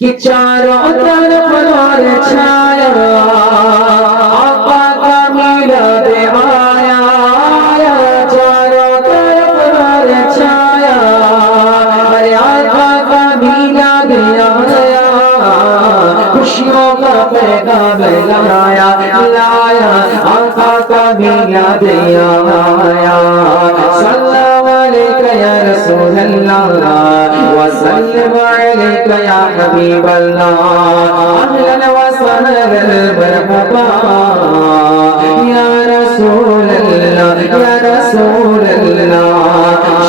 कि चारों तरफ नूर छाया, आका का मिलाद आया, चारों तरफ नूर छाया, अरे आका का मिलाद आया, खुशियों का पैगाम लाया, लाया आका का मिलाद आया। सल्लल्लाहु अलैहि या रसूल अल्लाह व सल्लम अलैका या हबीब अल्लाह, अहलन व सहलन मरहबा या रसूल अल्लाह, या रसूल अल्लाह।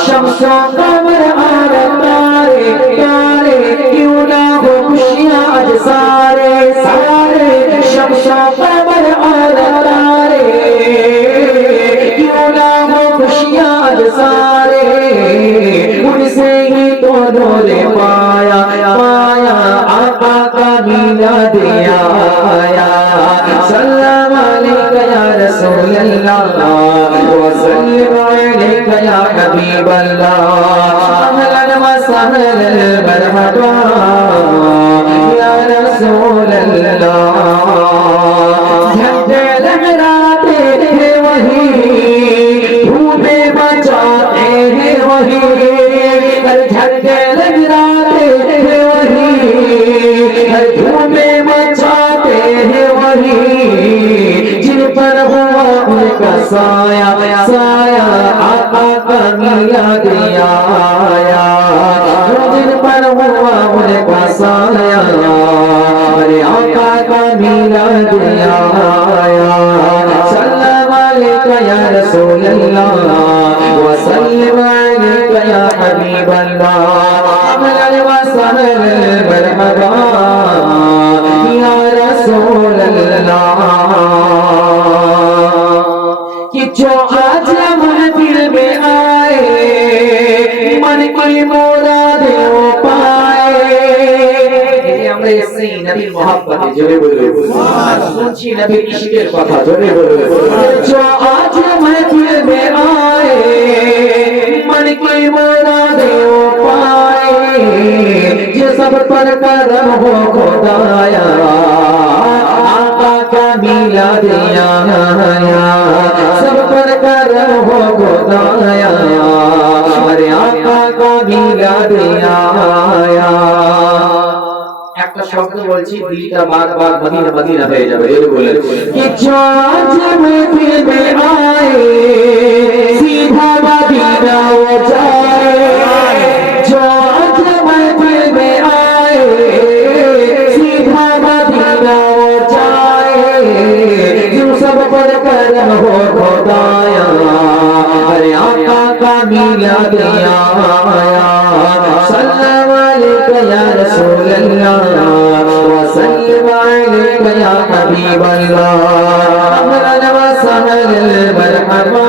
शम्सो कमर और तारे तारे क्यों ना हो खुशियां आज सारे सारे, शम्सो कमर और तारे क्यों ना हो खुशियां आज सारे, उनसे ही तो नूर पाया पाया, आका का मिलाद आया। सल्लल्लाहु अलैका या रसूल अल्लाह व सल्लम अलैका या हबीब अल्लाह, अहलन व सहलन मरहबा या रसूल अल्लाह। झंडे लहराते हैं वही, धूमें मचाते हैं वही, झंडे लहराते हैं वही, धूमें मचाते हैं वही, जिन पर हुआ उनका साया साया, आका का मिलाद आया, जिन पर हुआ उनका साया, अरे आका का मिलाद आया। सल्लल्लाहु अलैका या रसूल अल्लाह व सल्लम अलैका या हबीब अल्लाह, अहलन व सहलन मरहबा या रसूल अल्लाह। कि जो आज महफिल में आए, मन की मुराद वो पाए, আমরা এসেছি নবীর মহব্বতে, জোরে বলুন শুনছি নবীর ইশকের কথা, জোরে বলুন। जो आज महफिल में आए, मन की मुराद वो पाए, जो सब पर करम हो खुदाया, आका का मिलाद आया, सब पर करम हो खुदाया, अरे आका का मिलाद आया। একটা শব্দ বলছি, দিলটা বারবার মদিনা মদিনা হয়ে যাবে, এই বলে कि जो आज महफिल में आए, सीधा मदीना वो जाए, जो आज महफिल में आए, सीधा मदीना वो जाए, जो सब पर करम हो खुदाया, अरे आका का मिलाद आया। सल्लल्लाहु अलैका या रसूल अल्लाह व सल्लम अलैका या हबीब अल्लाह, अहलन व सहलन मरहबा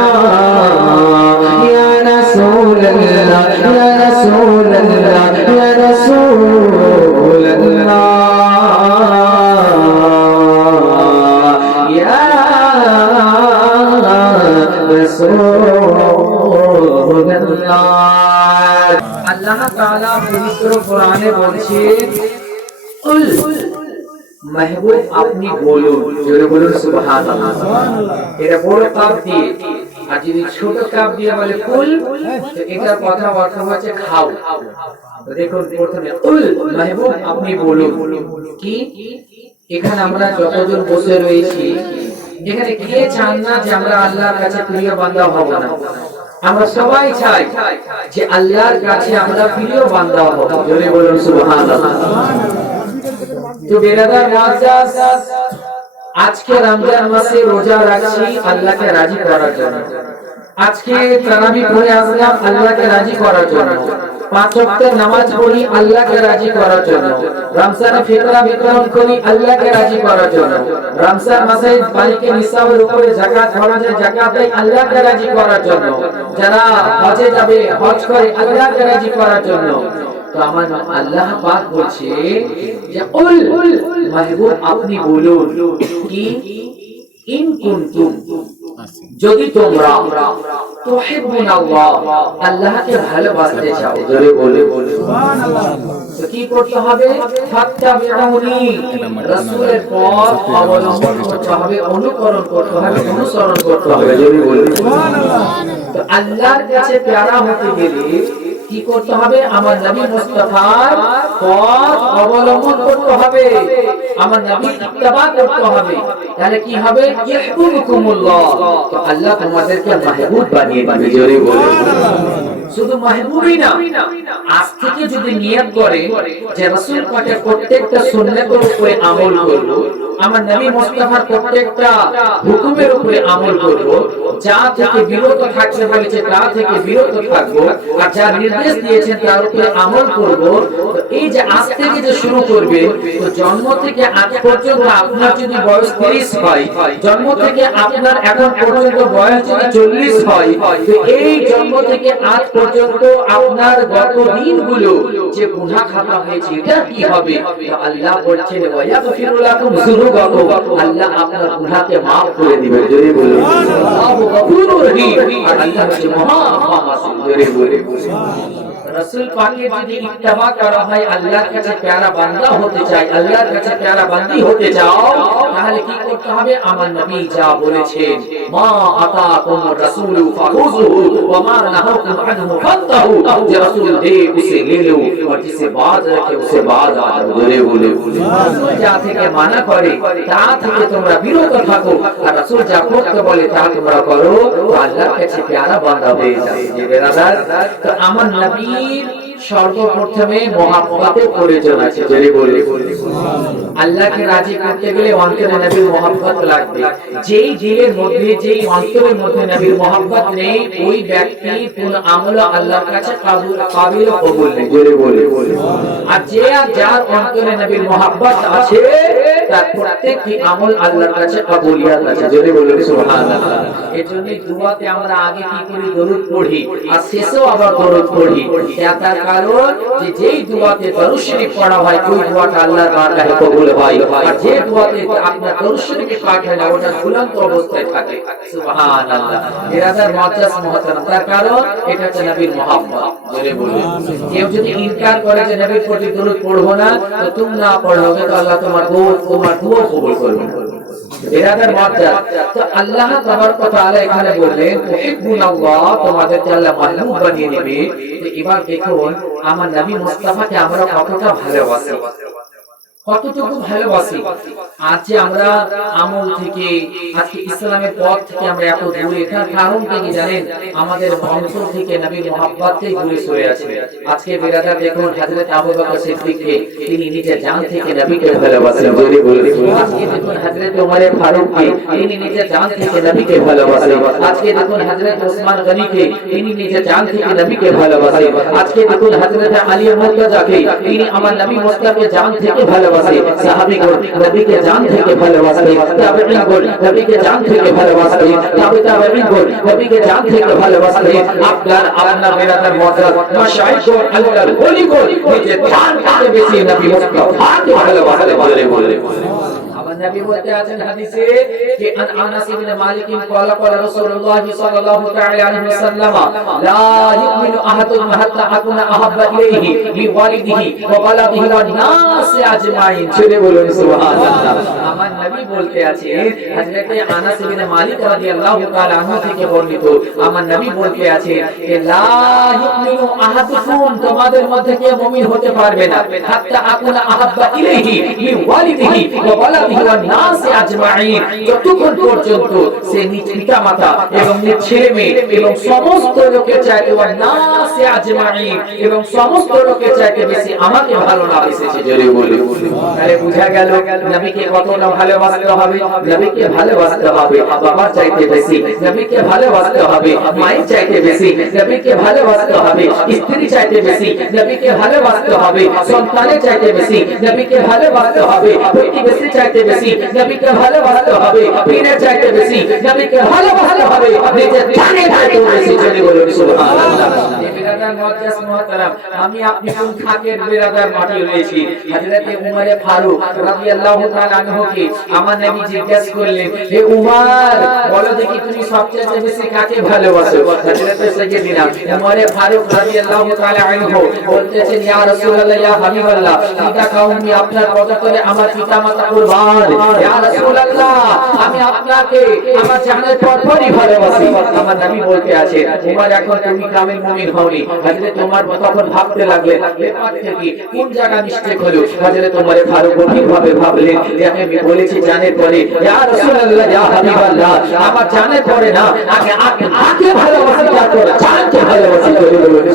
या रसूल अल्लाह, या रसूल अल्लाह, या रसूल अल्लाह, या रसूल अल्लाह। আল্লাহ তাআলা পবিত্র কোরআনে বলছেন, কুল মাহবুব আপনি বলুন, জোরে বলুন সুবহানাল্লাহ। এটা বড় কাফ দিয়ে, আর যদি ছোট কাফ দিয়ে বলে কুল, তো এটার কথা অর্থ হচ্ছে খাও। তো দেখুন প্রথমে কুল মাহবুব আপনি বলুন, কি এখানে আমরা যতজন বসে রয়েছি, এখানে কে চান না যে আমরা আল্লাহর কাছে প্রিয় বান্দা হব না? আমরা সবাই চাই যে আল্লাহর কাছে আমরা প্রিয় বান্দা হব, জোরে বলুন সুবহানাল্লাহ। তো বেরাদার মুআজ্জাজ, আজকে রমজান মাসে রোজা রাখছি আল্লাহকে রাজি করার জন্য, আজকে তারাবি পড়ে আসলাম আল্লাহকে রাজি করার জন্য, পাঁচ ওয়াক্তের নামাজ পড়ি আল্লাহকে রাজি করার জন্য, রমজানে ফিতরা বিতরণ করি আল্লাহকে রাজি করার জন্য, রমজান মাসে বাড়িকে নিসাবের উপরে যাকাত ফরজ যাকাত দেই আল্লাহকে রাজি করার জন্য, যারা হজে যাবে হজ করে আল্লাহকে রাজি করার জন্য। তো আমার আল্লাহ পাক বলছে যে উল মাহবুব আপনি বলুন, কি ইন কুনতুম যদি তোমরা তুহিব্বুনাল্লাহ আল্লাহকে ভালোবাসতে চাও, জোরে বলে সুবহানাল্লাহ, তো কি করতে হবে? ফাত্তাবিউনি, রাসূলের পথ অবলম্বন করতে হবে, অনুকরণ করতে হবে, অনুসরণ করতে হবে, জোরে বলে সুবহানাল্লাহ। তো আল্লাহর কাছে প্যারা হতে গেলে কি করতে হবে? আমার নবী মুস্তাফার পথ অবলম্বন করতে হবে, আমার নবীর ইত্তেবা করতে হবে। তাহলে কি হবে? ইহবুবুকুমুল্লাহ, তো আল্লাহ তোমাদেরকে মাহবুব বানিয়ে দিবে, জোরে বলে। শুধু মাহবুবই না, আজ থেকে যদি নিয়ত করে যে রাসূল পাকের প্রত্যেকটা সুন্নাতের উপরে আমল করব, আমার নবী মুস্তাফার প্রত্যেকটা হুকুমের উপরে আমল করব, যা থেকে বিরত থাকতে বলেছে তা থেকে বিরত থাকব, আর যা নির্দেশ দিয়েছেন তার উপরে আমল করব, তো এই যে আজ থেকে যে শুরু করবে, তো জন্ম থেকে আজ পর্যন্ত আপনার যদি বয়স 30 হয়, জন্ম থেকে আপনার এখন পর্যন্ত বয়স যদি 40 হয়, তো এই জন্ম থেকে আজ পর্যন্ত আপনার গত দিনগুলো যে গুনাহ খাতা হয়েছে এটা কি হবে? তো আল্লাহ বলছেন ওয়ায়াগফিরু লাকুম যুনুবাকুম, আল্লাহ আপনার গুনাহকে maaf করে দিবে, জোরে বলুন আল্লাহু গফুরুর রহিম, আর আল্লাহ হচ্ছে মহা ক্ষমাশীল, জোরে বলুন। রাসূল পাকের যদি ইত্তেবা করা হয়, আল্লাহর কাছে প্যারা বান্দা হতে চাই, আল্লাহর কাছে প্যারা বান্দি হতে চাও, তাহলে কি করতে হবে? আমার নবী যা বলেছেন, মা আতাকুমুর রাসূলু ফাখুযুহু ওয়া মা নাহাকুম আনহু ফান্তাহু, যে রাসূল দে উসে ले लो और जिसे बाज रखे उसे बाज आ जाओ, জোরে বলে রাসূল যা থেকে মানা করে তা থেকে তোমরা বিরত থাকো, আর রাসূল যা করতে বলে তা তোমরা করো, তো আল্লাহর কাছে প্যারা বান্দা হয়ে যাবে। যে বেরাদার, তো আমার নবী সর্বপ্রথমে মহব্বতের প্রয়োজন আছে, জোরে বলে আল্লাহকে রাজি করতে গেলে অন্তরে নবীর মহব্বত লাগবে। যেই দিলের মধ্যে, যেই অন্তরের মধ্যে নবীর মহব্বত নেই, ওই ব্যক্তি কোন আমল আল্লাহর কাছে কাবিল কবুল নেই, জোরে বলে। আর যে যার অন্তরে নবীর মহব্বত আছে, তার প্রত্যেকটি আমল আল্লাহর কাছে কবুলিয়াত আছে, জোরে বলে সুবহানাল্লাহ। এজন্য দুআতে আমরা আগে কি করি? দরুদ পড়ি, আর শেষেও আবার দরুদ পড়ি। তার কারণ যে যেই দুআতে দরুদ শরীফ পড়া হয়, ওই দুআটা আল্লাহর বারগাহে কবুল হয়, আর যে দুআতে আপনার দরুদ শরীফ পাঠ হয় না, ওটা ঝুলন্ত অবস্থায় থাকে, সুবহানাল্লাহ। এরাদার মুআজ্জাজ মুহতারাম, তার কারণ এটা হচ্ছে নবীর মহব্বত, জোরে বলুন। কেউ যদি ইনকার করে যে নবীর প্রতি দরুদ পড়বো না, তো তুমি না পড়োগে, তো আল্লাহ তোমার দুআ কবুল করবে না। এরাদার মুআজ্জাজ, তো আল্লাহ তাবারক ওয়া তাআলা এখানে বললেন তুহিব্বুনাল্লাহ, তোমাদেরকে আল্লাহ মাহবুব বানিয়ে নেবে। তো এবার দেখুন আমার নবী মুস্তাফাকে আমরা কতটা ভালোবাসি, কতটুকু ভালোবাসি। আজ যে আমরা আমল থেকে, আজকে ইসলামের পথ থেকে আমরা এত দূরে, তার কারণ কি জানেন? আমাদের অন্তর থেকে নবীর মহব্বতে দূরে সরে আছে। আজকে বেরাদার দেখুন হযরত আবু বকর সিদ্দিককে, তিনি নিজের জান থেকে নবীকে ভালোবাসেন, জোরে বলে। আজকে দেখুন হযরত ওমর ফারুককে, তিনি নিজের জান থেকে নবীকে ভালোবাসেন। আজকে দেখুন হযরত ওসমান গনিকে, তিনি নিজের জান থেকে নবীকে ভালোবাসেন। আজকে দেখুন হযরত আলী মুর্তজাকে, তিনি আমার নবী মুস্তাফাকে জান থেকে ভালোবাসেন। সাহাবীগণ নবীকে জান থেকে ভালোবাসেন, তাবেঈগণ নবীকে জান থেকে ভালোবাসেন, তাবেঈগণ নবীকে জান থেকে ভালোবাসেন। আপনার বেরাদার মুআজ্জাজ মাশায়েখগণ, আল্লাহর ওলিগণ নিজের জান থেকে বেশি নবী মুস্তাফাকে ভালোবাসেন, বলে বলে। নবী বলতে আছেন হাদিসে যে আনাস ইবনে মালিক ক্বালা ক্বালা রাসূলুল্লাহ সাল্লাল্লাহু তাআলা আলাইহি ওয়াসাল্লাম লা ইউমিনু আহাদুকুম হাত্তা আকুনা আহাব্বা ইলাইহি বিওয়ালিদিহি ওয়া ওয়ালাদিহি ওয়ান নাস আজমাইন, জোরে বলুন সুবহানাল্লাহ। আমার নবী বলতে আছে, হযরত আনাস ইবনে মালিক রাদিয়াল্লাহু তাআলা আনহু থেকে বর্ণিত, আমার নবী বলতে আছে যে লা ইউমিনু আহাদুকুম, তোমাদের মধ্যে কেউ মুমিন হতে পারবে না, হাত্তা আকুনা আহাব্বা ইলাইহি বিওয়ালিদিহি ওয়া ওয়ালাদিহি যতক্ষণ পর্যন্ত সে নিজ পিতা মাতা এবং নিজ ছেলে মেয়ে এবং সমস্ত লোকের চাইতে এবং সমস্ত লোকের চাইতে বেশি আমাকে ভালো না বেসেছে, জোরে বলে। তাহলে বুঝা গেল নবীকে কতটা ভালোবাসতে হবে। নবীকে ভালোবাসতে হবে বাবার চাইতে বেশি, নবীকে ভালোবাসতে হবে মায়ের চাইতে বেশি, নবীকে ভালোবাসতে হবে স্ত্রী চাইতে বেশি, নবীকে ভালোবাসতে হবে সন্তানের চাইতে বেশি, নবীকে ভালোবাসতে হবে প্রতিবেশী চাইতে বেশি, বেশি নবীকে ভালোবাসতে হবে, পীরের চাইতে বেশি নবীকে ভালোবাসতে হবে, নিজের জানের চাইতে বেশি। জোরে বলুন সুবহানাল্লাহ। বিরাদার মুআজ্জাজ মুহতারাম, আমি আপনি কোন খাকের বিরাদার মাটি রয়েছি। হযরত উমর ফারুক রাদিয়াল্লাহু তাআলা আনহুকে আমার নবী জিজ্ঞেস করলেন, হে উমর, বলো দেখি তুমি সবচেয়ে বেশি কাকে ভালোবাসো? হযরত সাইয়েদিনা উমর ফারুক রাদিয়াল্লাহু তাআলা আনহু বলতেছেন, ইয়া রাসূলুল্লাহ, ইয়া হাবিবাল্লাহ, পিতা কওমি আপনার পদতলে আমার পিতামাতা কুরবান। ইয়া রাসূলুল্লাহ, আমি আপনাকে আমার জানের পরপরই ভালোবাসি। আমার নবী বলতে আছে, উমর এখন তুমি কামিল মুমিন হওনি। হযরত উমর তখন ভাবতে লাগলেন, ব্যাপার থেকে কোন জায়গা মিস্টেক হলো। হযরত উমর ফারুক গভীরভাবে ভাবলেন যে আমি বলেছি জানের পরে, ইয়া রাসূলুল্লাহ, ইয়া হাবিবাল্লাহ, আমার জানের পরে না, আগে ভালোবাসি, তারপর জানকে ভালোবাসি।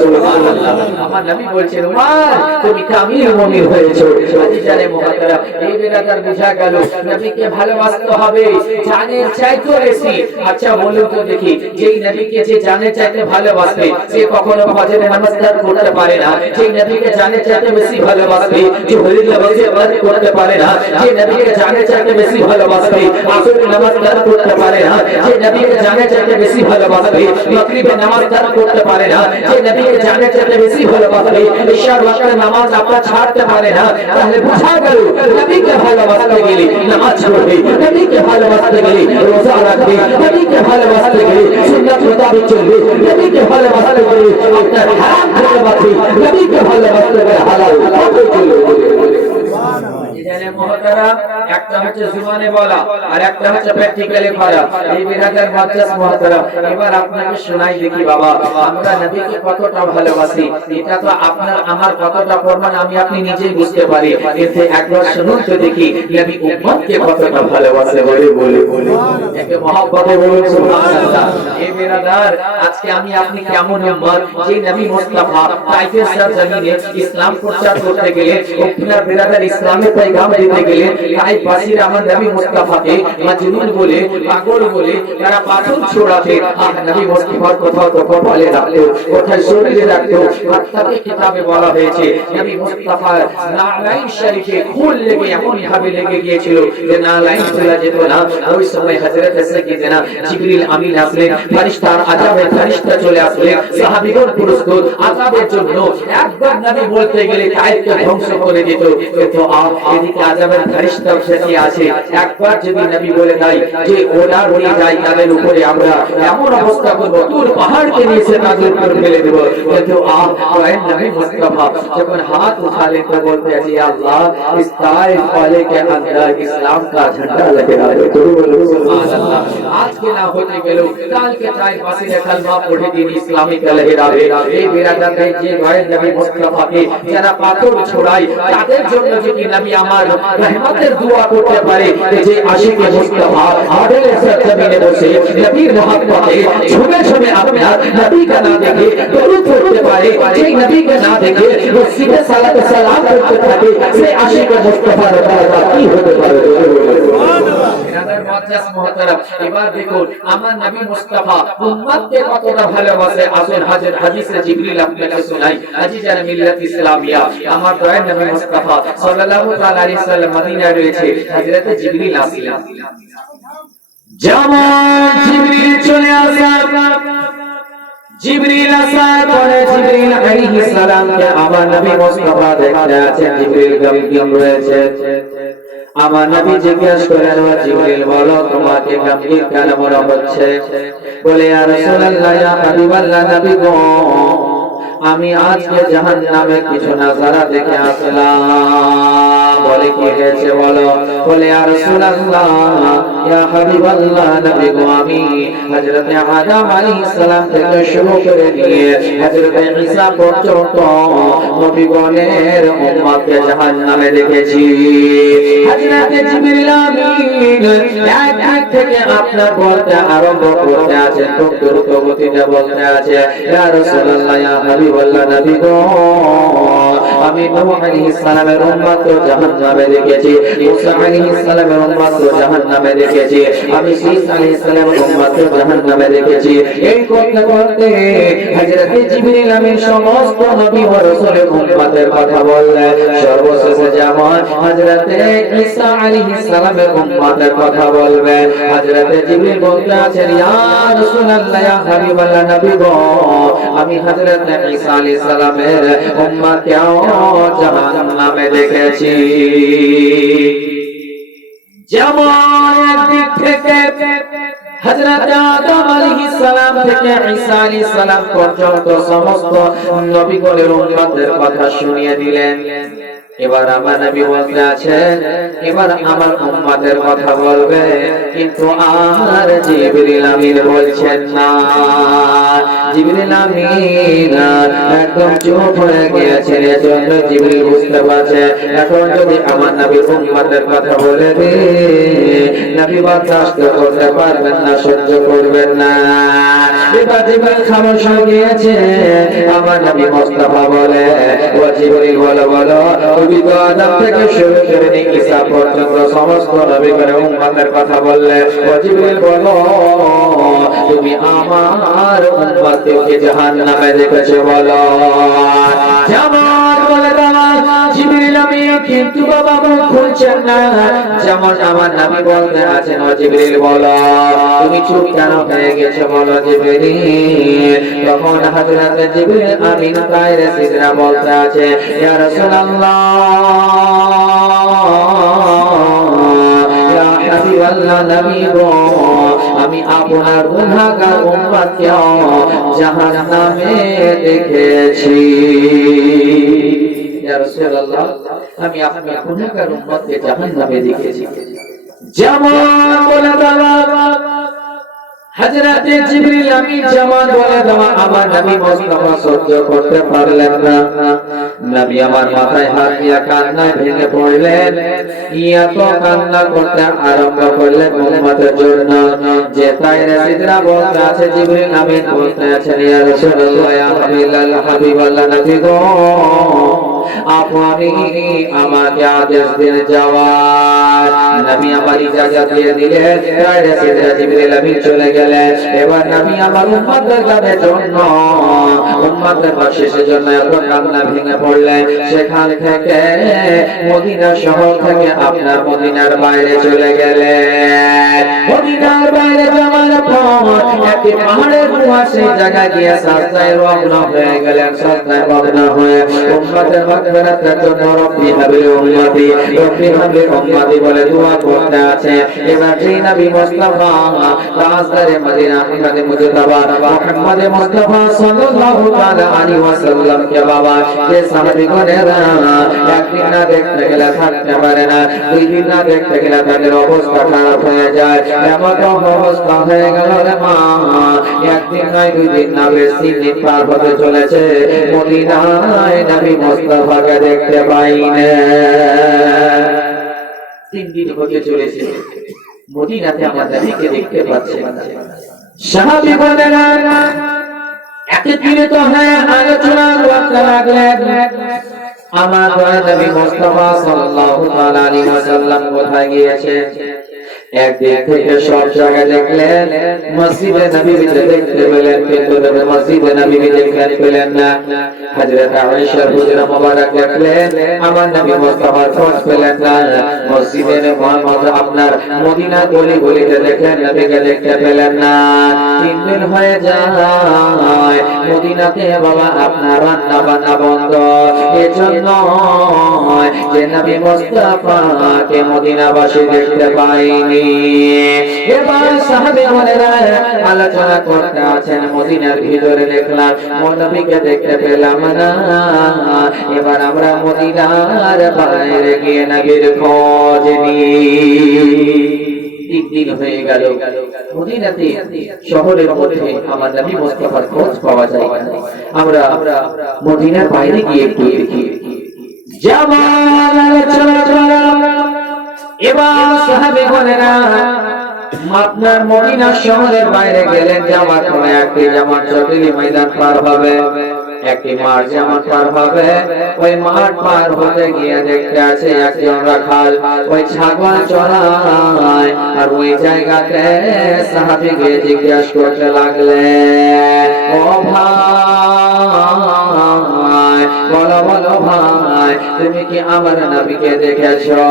সুবহানাল্লাহ। আমার নবী বলছেন, উমর তুমি কামিল মুমিন হয়েছো। আজিজানে মুহতারাম, এই বেরাদার বুঝা গেল নবীকে ভালোবাসতে হবে জানের চাইতে বেশি। আচ্ছা বলুন তো দেখি, যেই নবীকে যে জানের চাইতে ভালোবাসে সে কখনো ফজরের নামাজ ত্যাগ করতে পারে না। যেই নবীকে জানের চাইতে বেশি ভালোবাসে যে হরির নামাজে ত্যাগ করতে পারে না। যে নবীকে জানের চাইতে বেশি ভালোবাসে আসরের নামাজ ত্যাগ করতে পারে না। যে নবীকে জানের চাইতে বেশি ভালোবাসে মাগরিবের নামাজ ত্যাগ করতে পারে না। যে নবীকে জানের চাইতে বেশি ভালোবাসে ইশার ওয়াক্তের নামাজ আপনারা ছাড়তে পারে না। তাহলে বুঝা গেল নবীকে ভালোবাসতে গেলে নামাজ পড়বে, নবীকে ভালোবাসতে গেলে রোজা রাখবে, নবীকে ভালোবাসতে গেলে সুন্নাত মোতাবেক চলবে, নবীকে ভালোবাসতে গেলে আপনার হারাম থেকে বাঁচবে, নবীকে ভালোবাসতে গেলে হালাল পথে চলবে। জানে মুহতারাম, একটা হচ্ছে জুবানে বলা আর একটা হচ্ছে প্র্যাকটিক্যালি করা। এই বিরাদার মুআজ্জাজ মুহতারাম, এবার আপনাকে শোনাই দেখি বাবা, আমরা নবীকে কতটা ভালোবাসি এটা তো আপনার আমার কতটা প্রমাণ আমি আপনি নিজেই বুঝতে পারি। এতে একবার শুনুন তো দেখি নবী উম্মতকে কতটা ভালোবাসে। বলে বলে বলে একে মহব্বতে বলুন সুবহানাল্লাহ। এই বিরাদার, আজকে আমি আপনি কেমন উম্মত, যে নবী মুস্তাফা তাইফের জমিনে ইসলাম প্রচার করতে গেলে আপনার বিরাদার ইসলামের पैगाम देते গেলে তাইফ বাসীরা আমার নবী মুস্তাফাকে মাজনুন বলে, পাগল বলে তারা পাথর ছোড়াতে আর নবী মুস্তাফার কথা বলে রাখতো, কোথায় শরীরে রাখতো। হাত্তাকে কিতাবে বলা হয়েছে নবী মুস্তাফা নালাইন শরীফে খুল লেগে এমন ভাবে লেগে গিয়েছিল যে নালাইন খোলা যেত না। ওই সময় হযরত সাইয়েদিনা জিবরিল আমিন আসলেন, ফেরেশতা আযাবের ফেরেশতা চলে আসলেন, সাহাবীগণ প্রস্তুত আযাবের জন্য। একবার নবী বলতে গেলে তাইফকে ধ্বংস করে দিত। কিন্তু এদিকে আযাবের ফেরেশতা সাথে আছে, একবার যদি নবী বলে দেয় যে ওরা রয়ে যায় তাদের উপরে আমরা এমন অবস্থা করব তুর পাহাড়কে নিচে তাদের উপর ফেলে দেব। কিন্তু কোরআন নবী মুস্তাফা যখন হাত উঠালেন তো বলতে আছে, আল্লাহ इस ताइफ वाले के अंदर इस्लाम का झंडा लहरा दो। तो बोलो सुभान अल्लाह। आज के ना होते গেল কালকে তাইফ বাসীরা কালমা পড়ে দিন ইসলামিক লহরাবে। এই বিরাদার যে ভাই নবী মুস্তাফাকে যারা পাথর ছোড়ায় তাদের জন্য যদি নবী আমার রহমতের দোয়া করতে পারে, যে আশিকে মুস্তাফা আদলে জমিনে বসে নবীর মহব্বতে ঝুমে ঝুমে আপনার নবীকে না দেখে দরুদ পড়তে পারে, যেই নবীকে না দেখে वो सीधे সালাত সালাম করতে থাকে, সে আশিকে মুস্তাফার দরজা কি হতে পারে। বিরাদার মুআজ্জাজ মুহতারাম, এবার দেখুন আমার নবী মুস্তাফা উম্মতকে কতটা ভালোবাসে। আসুন হাদিসে জিবরিল আপনাকে শোনাই। আজিজান মিল্লাত ইসলামিয়া, আমার দয়ার নবী মুস্তাফা সাল্লাল্লাহু তাআলা আলাইহি সাল্লাম মদিনায় রয়েছে। হযরত জিবরিল আসলেন, যেমন জিবরিল চলে আসেন, জিবরিল আসার পরে জিবরিল আলাইহিস সালামকে আমার নবী মুস্তাফা দেখতে আছেন। জিবরিল গম্ভীর রয়েছে। আমার নবী জিজ্ঞেস করেন, জিবরিল বলো তোমাকে গম্ভীর কেন মনে হচ্ছে? বলে, ইয়া রাসূলুল্লাহ, ইয়া হাবিবাল্লাহ, নবী গো আমি আজকে জাহান্নামে কিছু নজারা দেখে আসলাম। বলে কি হয়েছে বলো? বলে, ইয়া রাসূলুল্লাহ, ইয়া হাবিবাল্লাহ, নবী গো আমি হযরত আদম আলাইহিস সালাম থেকে শুরু করে নিয়ে হযরত ঈসা পর্যন্ত নবীগণের উম্মতকে জাহান্নামে দেখেছি। হযরত জিবরিল আমিন এক দিক থেকে আপনার বলতে আরম্ভ করতে আছে, খুব দ্রুত গতিতে বলতে আছে, ইয়া রাসূলুল্লাহ, ইয়া হাবিবাল্লাহ, নবী গো, আমি নূহ আলাইহিস সালামের উম্মত জাহান্নামে দেখেছি, মুসা আলাইহিস সালামের উম্মত জাহান্নামে দেখেছি, আমি ঈসা আলাইহিস সালামের উম্মত জাহান্নামে দেখেছি। এই করতে করতে হযরত জিবরিল আমিন সমস্ত নবী ও রাসূলের উম্মতের কথা বললেন। সর্বশেষে যেমন হযরত ঈসা আলাইহিস সালামের উম্মতের কথা বলবেন, হযরত জিবরিল বলতে আছেন, ইয়া রাসূলুল্লাহ, ইয়া হাবিবাল্লাহ, নবী গো, আমি হযরত ঈসা আলাইহিস সালামের উম্মতকেও জাহান্নামে দেখেছি। যেমন একদিক থেকে হযরত আদম আলাইহিস সালাম থেকে ঈসা আলাইহিস সালাম পর্যন্ত সমস্ত নবীগণের উম্মতের কথা শুনিয়ে দিলেন। এবার আমার নবী বলতে আছেন, এবার আমার উম্মতের কথা বলবে, কিন্তু আর জিবরিল আমিন বলছেন না। জিবরিল আমিন একদম চুপ হয়ে গিয়েছেন। এজন্য জিবরিল বুঝতে পারছে, এখন যদি আমার নবীর উম্মতের কথা বলে দে, নবী বরদাস্ত করতে পারবেন না, সহ্য করবেন না। এবার জিবরিল খামোশ হয়ে গিয়েছে। আমার নবী মুস্তাফা বলে, ও জিবরিল, বলো বলো, আদম থেকে শুরু করে নিয়ে ঈসা পর্যন্ত সমস্ত নবীগণের উম্মতের কথা বললে। ও জিবরিল বলো, তুমি আমার উম্মতকে জাহান্নামে দেখেছো, বলো। যেমন বলে বাবা জিবরিল আমিন, কিন্তু বাবা মুখ খুলছেন না। যেমন আমার নবী বলতে আছেন, ও জিবরিল বলো, তুমি চুপ কেন হয়ে গেছো, বলো জিবরিল। তখন হযরত জিবরিল আমিন বাইরে সিজদা বলতে আছে, ইয়া রাসূলুল্লাহ, ইয়া হাবিবাল্লাহ, নবী গো, আমি আপনার গুনাহগার উম্মতকে জাহান্নামে দেখেছি। ইয়া রাসূলুল্লাহ, আমি আপনার গুনাহগার উম্মতকে জাহান্নামে দেখেছি। যেমন বলে দেওয়া হযরত জিবরিল আমিন, যেমন বলে দেওয়া আমার নবী মুস্তাফা সহ্য করতে পারলেন না। নবী আমার মাথায় হাত দিয়ে কান্নায় ভেঙে পড়লেন। এত কান্না করতে আরম্ভ করলেন উম্মতের জন্য যে তাইরে সিদরা বলতে আছে, জিবরিল আমিন বলতে আছেন, ইয়া রাসূলুল্লাহ, ইয়া হাবিবাল্লাহ, নবী গো, আপনি আমাকে আদেশ দিন যাওয়ার। নবী আমার ইজাজত দিয়ে দিলেন। তাইরে সিদরা জিবরিল আমিন চলে গেলেন। এবার নবী আমার উম্মতের জন্য, উম্মতের বখশিশের জন্য এত কান্না ভেঙে পড়লেন। সেখান থেকে মদিনা শহর থেকে আপনার মদিনার বাইরে চলে গেলেন। মদিনার বাইরে যাওয়ার পর একটি পাহাড়ের গুহা, সেই জায়গায় গিয়ে সাজদায় মগ্ন হয়ে গেলেন। সাজদায় মগ্ন হয়ে উম্মতের মাগফিরাতের জন্য রব্বি হাবলি উম্মতি, রব্বি হাবলি উম্মতি বলে দোয়া করতে আছে। এবার সেই নবী মুস্তাফা তাজদারে মদিনা মুহাম্মদ মুজতাবা মুহাম্মদ মুস্তাফা সাল্লাল্লাহু তাআলা আলাইহি ওয়াসাল্লাম কে বাবা যে সাহাবীগণেরা একদিন না দেখতে গেলে থাকতে পারে না, দুই দিন না দেখতে গেলে তাদের অবস্থা খারাপ হয়ে যায়। এমন অবস্থা হয়ে গেল রে মা, একদিন নয়, দুই দিন না, বেশ 3 দিন পার হতে চলেছে, মদিনায় নবী মুস্তাফাকে দেখতে পাই না। 3 দিন হতে চলেছে, মদিনাতে আমার নবীকে দেখতে পাচ্ছে না। সাহাবীগণেরা একত্রিত হয়ে আলোচনা করতে লাগলেন, আমার নবী মুস্তাফা সাল্লাল্লাহু আলাইহি ওয়াসাল্লাম কোথায় গিয়েছেন। একদিক থেকে সব জায়গায় দেখলেন, মসজিদে নববীতে দেখতে পেলেন, কিন্তু মসজিদে নববী দেখতে পেলেন না। হযরত আয়েশার হুজরা মোবারক দেখলেন, আমার নবী মুস্তাফার খোঁজ পেলেন না। মসজিদে মুহাম্মদ আপনার মদিনা গলি গলিতে দেখলেন, নবীকে দেখতে পেলেন না। 3 দিন হয়ে যায়, মদিনাতে বাবা আপনার রান্না বান্না বন্ধ। এজন্য যে নবী মুস্তাফাকে মদিনাবাসী দেখতে পায়নি। এবার সাহাবীগণেরা আলোচনা করতে আছেন, মদিনার ভিতরে দেখলাম নবীকে দেখতে পেলাম না, এবার আমরা মদিনার বাইরে গিয়ে নবীর খোঁজ নিই। 3 দিন হয়ে গেল, মদিনাতে শহরের মধ্যে আমার নবী মুস্তাফার খোঁজ পাওয়া যায় না। আমরা মদিনার বাইরে গিয়ে একটু দেখি। যেমন আলোচনা করলাম, এবার সাহাবীগণেরা আপনার মদিনা শহরের বাইরে গেলেন, যাওয়ার পরে একটি জামাত চটিলি ময়দান পার হবে, একটি মাঠ জামাত পার হবে। ওই মাঠ পার হতে গিয়ে দেখতে আছে একজন রাখাল ওই ছাগল চড়ায়, আর ওই জায়গাতে সাহাবী গিয়ে জিজ্ঞাসা করতে লাগলেন, ও ভাই, বলো বলো ভাই, তুমি কি আমার নবীকে দেখেছো?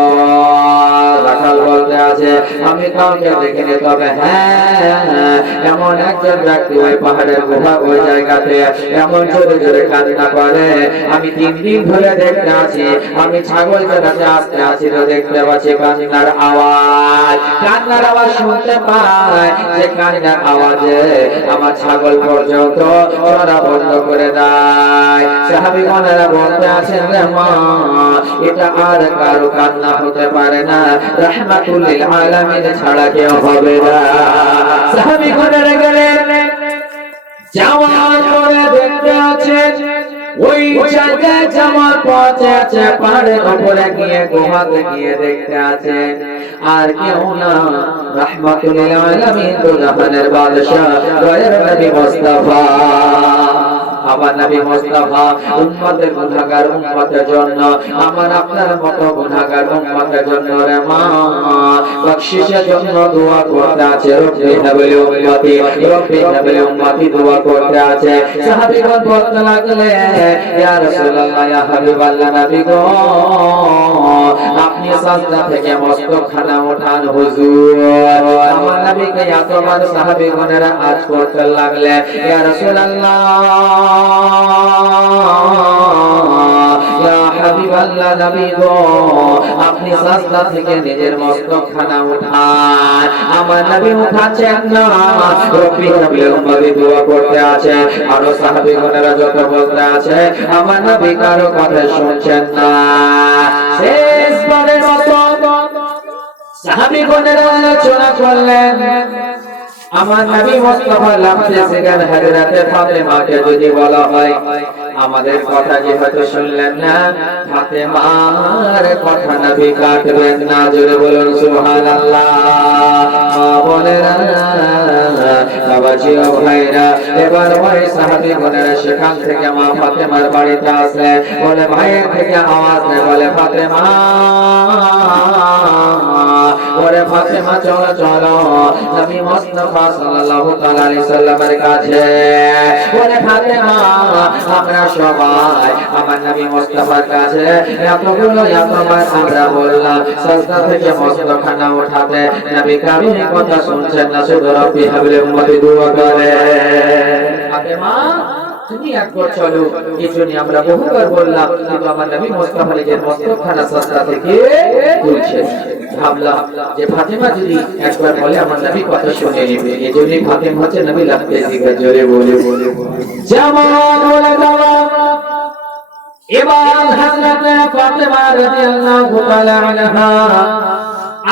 রাখাল বলতে আছে, আমি কাউকে দেখিনি, তবে হ্যাঁ, এমন একজন ব্যক্তি ওই পাহাড়ের গুহা ওই জায়গাতে এমন জোরে জোরে কান্না করে, আমি 3 দিন ধরে দেখতে আছি। আমি ছাগল চড়াতে আসতে আছি তো দেখতে পাচ্ছি কান্নার আওয়াজ, কান্নার আওয়াজ শুনতে পাই, যে কান্নার আওয়াজে আমার ছাগল পর্যন্ত চড়া বন্ধ করে দেয়। সাহাবীগণেরা বলতে আছেন, রে মা, এটা আর কারো কান্না হতে পারে না, রাহমাতুল লিল আলামিন ছাড়া কেউ হবে না। সাহাবীগণেরা গেলেন, যাওয়ার পরে দেখতে আছে ওই জায়গায় জামাত পৌঁছেছে, পাহাড়ের উপরে গিয়ে গুহাতে গিয়ে দেখতে আছে আর কেউ না, রাহমাতুল লিল আলামিন তো জাহানের বাদশা দয়ার নবী মুস্তাফা। আমার নবী মুস্তাফা উম্মতের গুনাহগার উম্মতের জন্য, আমার আপনার মতো গুনাহগার উম্মতের জন্য রে মা বকশিশের জন্য দোয়া করতে আছে। রব্বি হাবলি উম্মতি, রব্বি হাবলি উম্মতি দোয়া করতে আছে। সাহাবীগণ বলতে লাগলে, ইয়া রাসূলুল্লাহ, ইয়া হাবিবাল্লাহ, নবী গো, আপনি সাজদা থেকে মস্তকখানা ওঠান হুজুর। আমার নবীকে এতবার সাহাবীগণেরা আজ করতে লাগলে, ইয়া রাসূলুল্লাহ, ইয়া হাবিবাল্লাহ, নবী গো, আপনি সাজদা থেকে নিজের মস্তকখানা উঠান। আমার নবী উঠাচ্ছেন না, রব্বি হাবলি উম্মতি দোয়া করতে আছে। আরো সাহাবীগণেরা যত বলতে আছে, আমার নবী কারো কথা শুনছেন না। শেষবারের মতো সাহাবীগণেরা আলোচনা করলেন, আমার নবী মুস্তাফা লাফতে সেখানে হযরতে ফাতেমাকে যদি বলা হয়, আমাদের কথা যেহেতু শুনলেন না, ফাতেমার কথা নবী কাটবেন না। জোরে বলুন সুবহানাল্লাহ। বলেরা বাবাজি ও ভাইরা, এবার ওই সাহাবীগণেরা সেখান থেকে মা ফাতেমার বাড়িতে আসলে, বলে ভাইয়ের থেকে আওয়াজ নেই, বলে ফাতেমা, ওরে ফাতেমা চলো চলো নবী মুস্তাফা সাল্লাল্লাহু তাআলা আলাইহি সাল্লামের কাছে। ওরে ফাতেমা, আমরা সবাই আমার নবী মুস্তাফার কাছে এতগুলো এতবার আমরা বললাম সাজদা থেকে মস্তকখানা উঠাতে, নবী কারোর কথা শুনছেন না, শুধু রব্বি হাবলি উম্মতি দোয়া করে। ফাতেমা, তুমি একবার চলো, এজন্য আমরা বহুবার বললাম, কিন্তু আমার নবী মুস্তাফা নিজের মস্তকখানা সাজদা থেকে তুলছে। ভাবলাম যে ফাতেমা যদি একবার বলে আমার নবী কথা শুনে নেবে, এজন্য ফাতেমা হচ্ছে নবী লাফতে দিকে জোরে বলে বলে জামাত বলে দাও। এবার হযরত ফাতেমা রাদিয়াল্লাহু তাআলা আনহা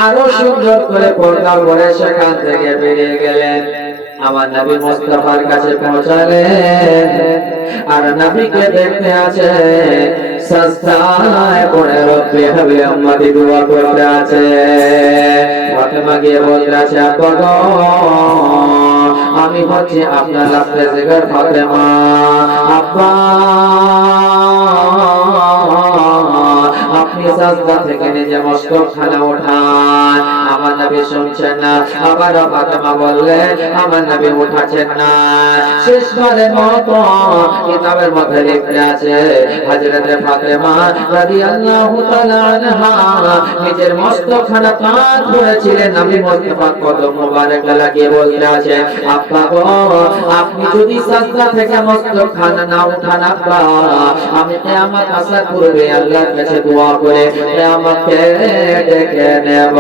আরো সুন্দর করে পর্দা পরে সেখান থেকে বেরিয়ে গেলেন, আমার নবী মুস্তাফার কাছে পৌঁছালেন, আর নবীকে দেখতে আছে সাজদায় পড়ে রব্বি হাবলি উম্মতি দোয়া করতে আছে। ফাতেমা গিয়ে বলতে আছে, আব্বা গো, আমি হচ্ছি আপনার লাফতে জিগার ফাতেমা। আব্বা, আপনি সাজদা থেকে নিজে মস্তকখানা উঠান। আমার নবী শুনছেন না। আবার ফাতেমা বললেন, আমার নবী উঠাচ্ছেন না। শেষবারের মতো কিতাবের মধ্যে লিখতে আছে, হযরত ফাতেমা রাদিয়াল্লাহু তাআলা আনহা নিজের মস্তকখানা কাঁধ ধরেছিলেন, নবী মুস্তাফা কদম মোবারক লাগিয়ে বলতে আছে, আব্বা গো, আপনি যদি সাজদা থেকে মস্তকখানা না উঠান, আব্বা, আমি কিয়ামত আসার পূর্বে আল্লাহর কাছে দোয়া করে কিয়ামতকে ডেকে নেব।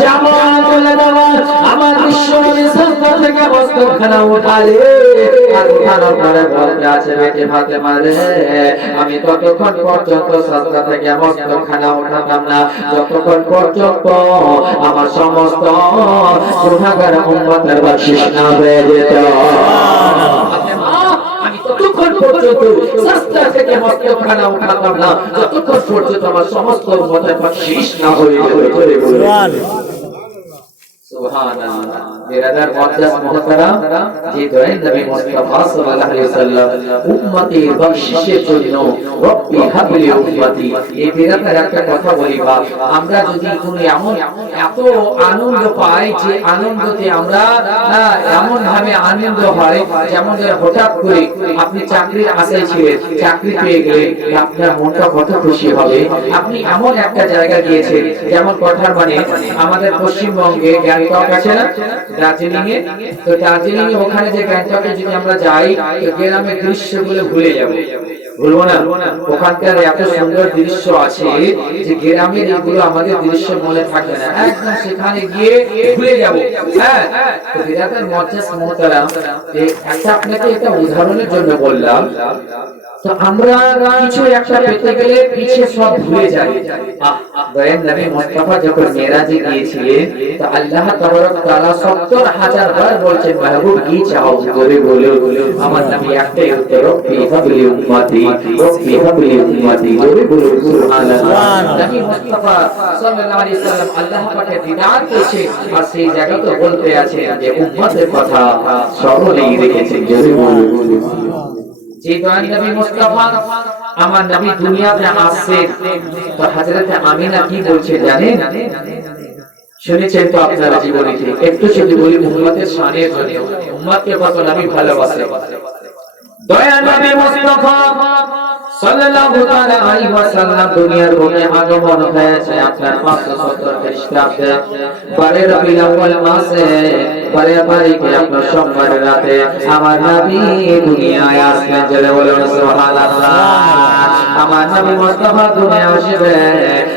জামাত বলে দাও, আমার বিশ্বনবী সাজদা থেকে মস্তকখানা উঠালে, আর উঠানোর পরে বলতে আছে, বেটি ফাতেমা রে, আমি ততক্ষণ পর্যন্ত সাজদা থেকে মস্তকখানা উঠাতাম না যতক্ষণ পর্যন্ত আমার সমস্ত গুনাহগার উম্মতের বকশিশ না হয়ে যেত। ততক্ষণ পর্যন্ত সাজদা থেকে মস্তকখানা উঠাতাম না যতক্ষণ পর্যন্ত আমার সমস্ত উম্মতের বকশিশ না হয়ে যেত। সুবহানাল্লাহ। বিরাদার মুআজ্জাজ মুহতারাম, যে দয়াল নবী মুস্তাফা সাল্লাল্লাহু আলাইহি ওয়াসাল্লাম উম্মতের বখশিশের জন্য রব্বি হাবলি উম্মতি, এই বিরাদার একটা কথা বলি বাপ, আমরা যদি কোনো এমন এত আনন্দ পাই যে আনন্দতে আমরা এমন ভাবে আনন্দ হয় যেমন হঠাৎ করে আপনি চাকরির আশায় ছিলেন, চাকরি পেয়ে গেলেন, আপনার মনটা কত খুশি হবে। আপনি এমন একটা জায়গা গিয়েছেন, যেমন কথার মানে আমাদের পশ্চিমবঙ্গে গ্যাংটক আছে না, দার্জিলিং এ, তো দার্জিলিং এ ওখানে যে গ্যাংটকে যদি আমরা যাই তো গ্রামের দৃশ্যগুলো ভুলে যাব, ভুলবো না। ওখানকার এত সুন্দর দৃশ্য আছে যে গ্রামের এগুলো আমাদের দৃশ্য মনে থাকবে না, একদম সেখানে গিয়ে ভুলে যাব। হ্যাঁ, তো বিরাদার মুআজ্জাজ মুহতারাম, একটা আপনাকে একটা উদাহরণের জন্য বললাম। তো আমরা কিছু একটা পেতে গেলে পিছে সব ভুলে যাই। দয়াল নবী মুস্তাফা যখন মেরাজে গিয়েছিলেন তো আল্লাহ তাবারক তাআলা ৭০,০০০ বার বলছেন মাহবুব কি চাও, করে বলো। আমার নবী একটাই উত্তর, রব্বি হাবলি উম্মতি, রব্বি হাবলি উম্মতি, করে বলো সুবহানাল্লাহ। নবী মুস্তাফা সাল্লাল্লাহু আলাইহি ওয়াসাল্লাম আল্লাহ পাকের দিদার পেয়েছে, আর সেই জায়গা তো বলতে আছে যে উম্মতের কথা সকলেই রেখেছেন, করে বলো। যে দয়াল নবী মুস্তাফা আমার নবী দুনিয়াতে আসছেন তো হযরত আমিনা কি বলছে জানেন? শুনেছেন তো আপনারা জীবনীতে, একটু যদি বলি উম্মতের শানের জন্য, উম্মতকে কত নবী ভালোবাসে। দয়াল নবী মুস্তাফা সাল্লাল্লাহু তাআলা আলাইহি ওয়াসাল্লাম দুনিয়ার বুকে আগমন হয়েছে আপনার 570 খ্রিস্টাব্দে 12 রবিউল আউয়াল মাসে 12 তারিখে আপনার সোমবার রাতে আমার নবী দুনিয়ায় আসলেন। জোরে বলুন সুবহানাল্লাহ। আমার নবী মুস্তাফা দুনিয়ায় আসবে,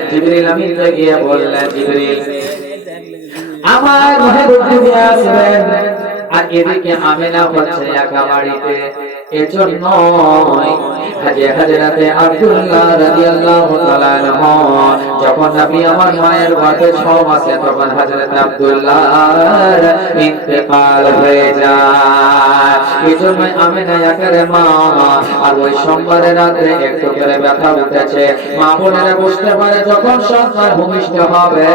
জিবরিল আমিনকে গিয়ে বললেন, জিবরিল আমার মাহবুব দুনিয়ায় আসবেন, আর এদিকে আমিনা হচ্ছে একা বাড়িতে। এজন্য হযরতে আব্দুল্লাহ রাদিয়াল্লাহু তাআলা আনহু যখন নবী আমার মায়ের গর্ভে 6 মাসে তখন হযরত আব্দুল্লাহর ইন্তেকাল হয়ে যায়। এজন্য আমিনা একার মা, আর ওই সোমবারের রাতে একটু করে ব্যথা উঠেছে। মা বোনেরা বুঝতে পারে যখন সন্তান ভূমিষ্ঠ হবে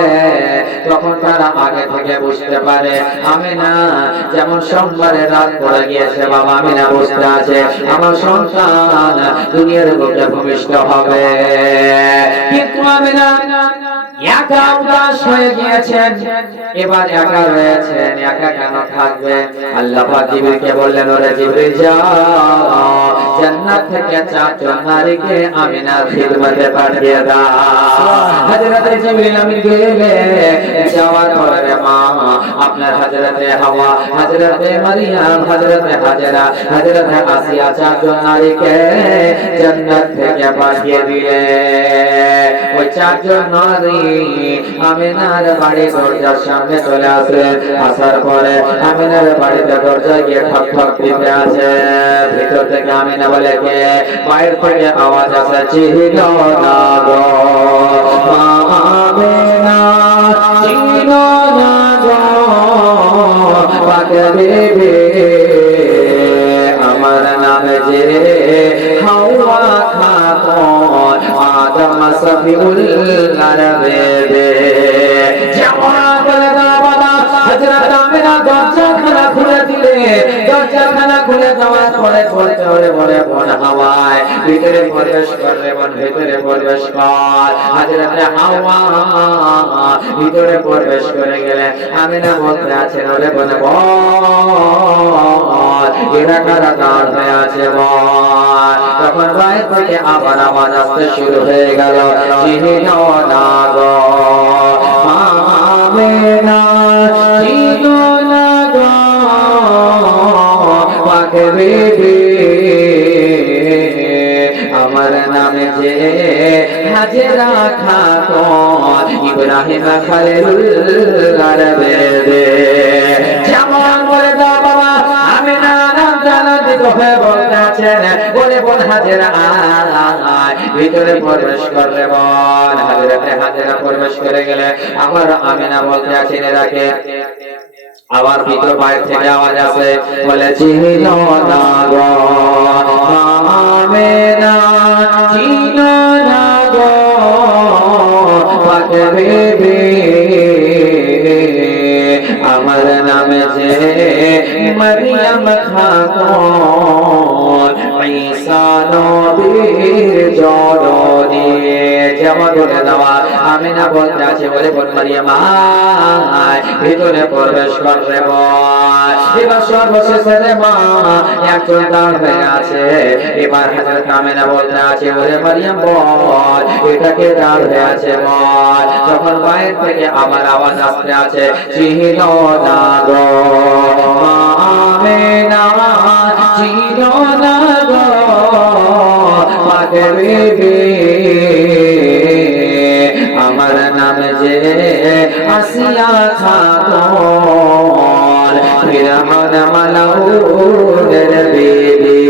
তখন তারা আগে থেকে বুঝতে পারে আমিনা যেমন সোমবারের রাত পড়ে গিয়েছে, বাবা আমিনা বুঝতে আছে আমার সন্তান দুনিয়ার বুকে ভূমিষ্ঠ হবে। কিন্তু আমিনা একা উদাস হয়ে গিয়েছেন, এবার একা রয়েছেন, একা কেন থাকবে? আল্লাহ পাক জিবরিলকে বললেন, ওরে জিবরিল যাও জান্নাত থেকে 4 জন নারীকে আমিনার খিদমতে পাঠিয়ে দাও। হযরতে জিবরিল আমিন গেলে যাওয়ার পরে মা আপনার হযরতে হাওয়া, হযরতে মারিয়াম, হযরতে হাজেরা, হযরতে আসিয়া 4 জন নারীকে জান্নাত থেকে পাঠিয়ে দিলে। ওই 4 জন নারী আমিনার বাড়ির দরজার সামনে চলে আসলেন। আসার পরে আমিনার বাড়িতে দরজায় গিয়ে ঠক ঠক দিতে আছে। ভিতর থেকে আমিনা বলে, কে? বাইরে থেকে আওয়াজ আসে, চিনো না গো আমিনা, চিনো না গো পাক বিবি, আমার নাম যে হাওয়া খাতুন, আদম সফিউল আরবে। হযরত আমিনা দরজাখানা খুলে দিলে, দরজাখানা খুলে দেওয়ার পরে পড়তে ওরে বলে বন হাওয়ায় ভিতরে প্রবেশ করলে, বন ভিতরে প্রবেশ কর। হযরত হাওয়া ভিতরে প্রবেশ করে গেলে আমিনা বলতে আছেন, ওরে বনে বল এরা কারা দাঁড় হয়ে আছে বল। তখন বাইরে থেকে আবার আওয়াজ আসতে শুরু হয়ে গেল, চিনো না গো আমিনা, চিনো না গো পাক বিবি, আমার নামে যে হাজেরা খাতুন, ইব্রাহিম খলিলুল আরবে। যেমন বলে দাও বাবা আমিনা জান্নাতিত হয়ে বলতে আছেন, বলে বল হাজেরা আয় ভিতরে প্রবেশ করলে বল। হযরতে হাজেরা প্রবেশ করে গেলে আমার আমিনা বলতে আছেন, এরাকে আবার ভিতর বাইরে থেকে আওয়াজ আসে, বলে চিনো না গো আমিনা, চিনো না গো পাক বিবি, আমার নাম যে মরিয়ম খাতুন ঈসা নবীর জননী। যেমন বলে দেওয়া আমিনা বলতে আছে বলে বোন মারিয়াম ভিতরে প্রবেশ করবে। এবার সর্বশেষে মা একজন দাঁড় হয়ে আছে। এবার হযরত আমিনা বলতে আছে ওরে মারিয়াম বল এটাকে দাঁড় হয়ে আছে বল। তখন বাইরে থেকে আবার আওয়াজ আসতে আছে চিহ্ন না গো আমিনা চিহ্ন না গো মাকে আমার নাম যে আসিয়া খাতুন ফিরআউন মালাউনের বিবি।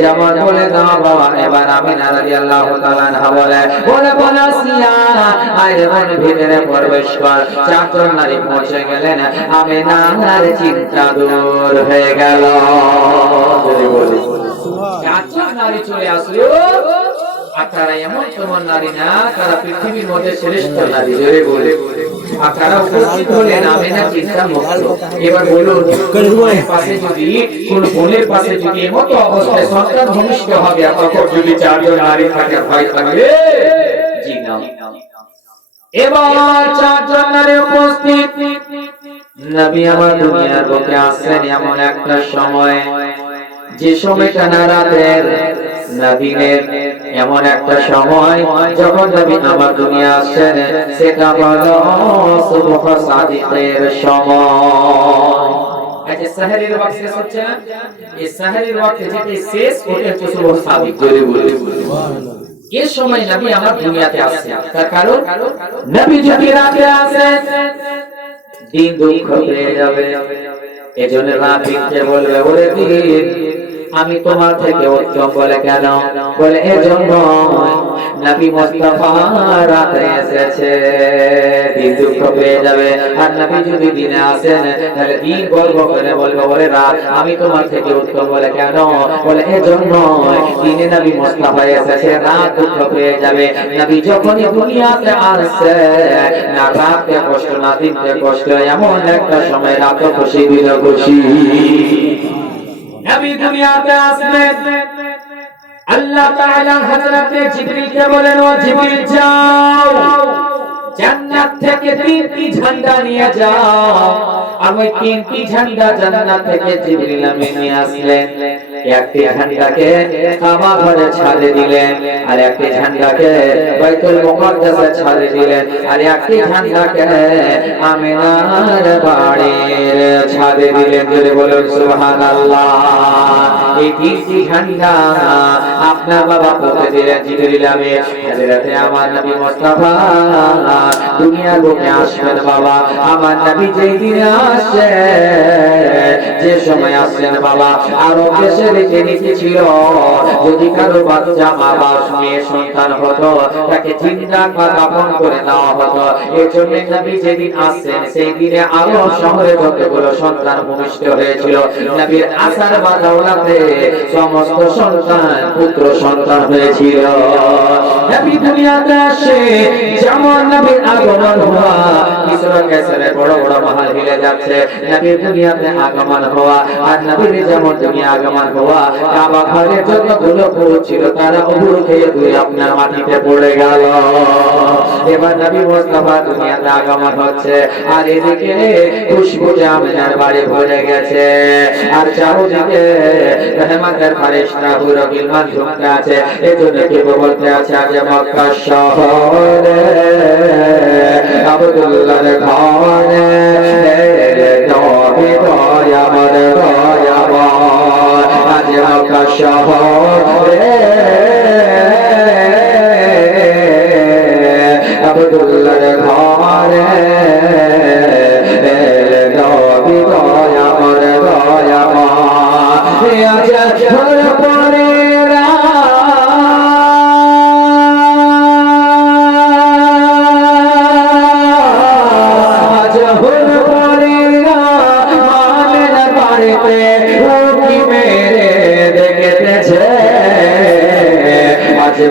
যেমন বলে দাও বাবা। এবার আমিনা রাদিয়াল্লাহু তাআলা আনহা বলে বলে আসিয়া আরে মন ভিতরে প্রবেশ কর। চারজন নারী পৌঁছে গেলেন। আমিনার চিন্তা দূর হয়ে গেল। চারজন নারী চলে আসলো। আর তারা এমন তোমার নারী না তারা পৃথিবীর মধ্যে শ্রেষ্ঠ নারী জোরে বলে। আর তারা উপস্থিত হলেন আমিনা চিন্তা মুক্ত। এবার বলুন পাশে যদি কোন বোনের পাশে যদি এমতো অবস্থায় সন্তান ভূমিষ্ঠ হবে তখন যদি চারজন নারী থাকে ভয় থাকবে জি না। এবার চারজন নারী উপস্থিত। নবী আমার দুনিয়ার বুকে আসছেন এমন একটা সময় যে সময়টা না রাতের না দিনের এমন একটা সময় যখন নবী আমার দুনিয়া আসছেন সেটা হলো সুবহ সাদিকের সময়। আচ্ছা সাহরের ওয়াক্ত শেষ হচ্ছে না এই সাহরের ওয়াক্তে যেটা শেষ ওটা হচ্ছে সুবহ সাদিক জোরে বলে। এই সময় নবী আমার দুনিয়াতে আসছেন তার কারণ নবী যদি রাতে আসেন দিন দুঃখ পেয়ে যাবে। এজন্য রাত দিনকে বলবে ওরে দিন আমি তোমার থেকে উত্তম বলে কেন বলে এজন্য নবী মুস্তাফা রাতে এসেছে দিন দুঃখ পেয়ে যাবে। আর নবী যদি দিনে আসেন তাহলে দিন গল্প করে বলবে ওরে রাত আমি তোমার থেকে উত্তম বলে কেন বলে এজন্য দিনে নবী মুস্তাফা এসেছে রাত দুঃখ পেয়ে যাবে। নবী যখনই দুনিয়াতে আসছে না রাতে কষ্ট না দিনে কষ্ট এমন একটা সময় রাত খুশি দিন খুশি। নবী দুনিয়াতে আসবেন আল্লাহ তাআলা হযরত জিবরিলকে বলেন ও জিবরিল যাও জান্নাত থেকে তিনটি ঝান্ডা নিয়ে যাও। আর ওই তিনটি ঝান্ডা জান্নাত থেকে জিবরিল আমিন নিয়ে আসলেন। একটি ঝান্ডাকে কাবা ঘরে ছাড়ে দিলেন আর একটি ঝান্ডাকে বাইতুল মুকাদ্দাসে ছাড়ে দিলেন আর একটি ঝান্ডাকে আমিনার বাড়ির ছাড়ে দিলেন। জোরে বলুন সুবহানাল্লাহ। এই তিনটি ঝান্ডা আপনার বাবা পৌঁছে দিলেন জিবরিল আমিন। হযরত আমার নবী মুস্তাফা দুনিয়ার বুকে আসবেন বাবা। আমার নবী যেই দিনে আসে যে সময় আসছেন বাবা আরো দেশের রীতি ছিল যদি কারো বাচ্চা মা বাবা মেয়ে সন্তান হতো তাকে জিন্দা বা দাফন করে দেওয়া হতো। এর জন্য নবী যেদিন আসছেন সেই দিনে আরো শহরে যতগুলো সন্তান ভূমিষ্ঠ হয়েছিল নবীর আসার বাদৌলাতে সমস্ত সন্তান পুত্র সন্তান হয়েছিল। নবী দুনিয়াতে আসে যেমন নবীর আগমন হওয়া কিশোর কেসরে বড় বড় মহল হিলে যাচ্ছে। নবীর দুনিয়াতে আগমন হওয়া আর নবীর যেমন দুনিয়া আগমন হওয়া কাবা ঘরে যতগুলো পুরুষ ছিল তারা উহুর খেয়ে দুই আপনার মাটিতে পড়ে গেল। এবার নবী মুস্তাফা দুনিয়াতে আগমন হচ্ছে আর এদিকে খুশবু আমিনার বাড়ি ভরে গেছে আর চারদিকে রহমতের ফেরেশতা পুরো গিলমান ঝুঁকে আছে। এজন্য কেউ বলতে আছে আজ মক্কা শহরে আব্দুল্লাহর ঘরে নবী দয়াময় দয়াময় আজ মক্কা শহরে আব্দুল্লাহর ঘরে নবী দয়াময় দয়াময় আজ পরে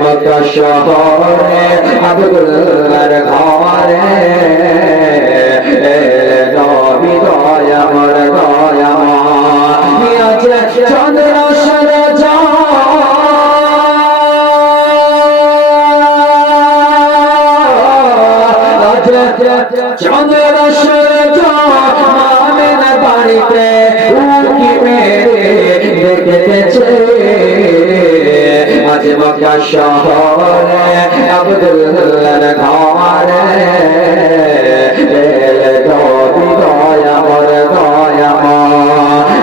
মক্কা শহরে আব্দুল্লাহর ঘরে নবী চাঁদের সূর্য আমের বাড়িতে উকি মেরে দেখেছে আজ মক্কা শহরে আব্দুল্লাহর ঘরে